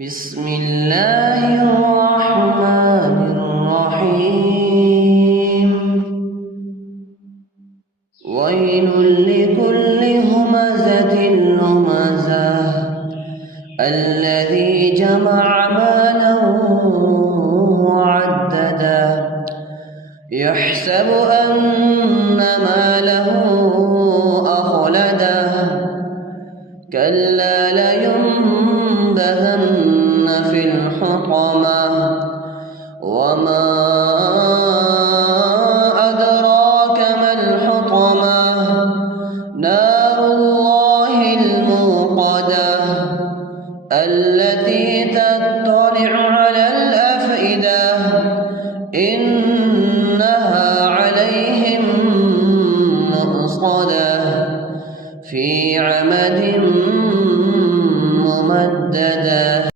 بسم الله الرحمن الرحيم ويل لكل همزة لمزة الذي جمع مالا وعدده يحسب أن ماله أخلده كلا لينبذن في الحطمة وما أدراك ما الحطمة نار الله الموقدة التي تطلع على الأفئدة إنها عليهم مؤصدة في عمد ممددة.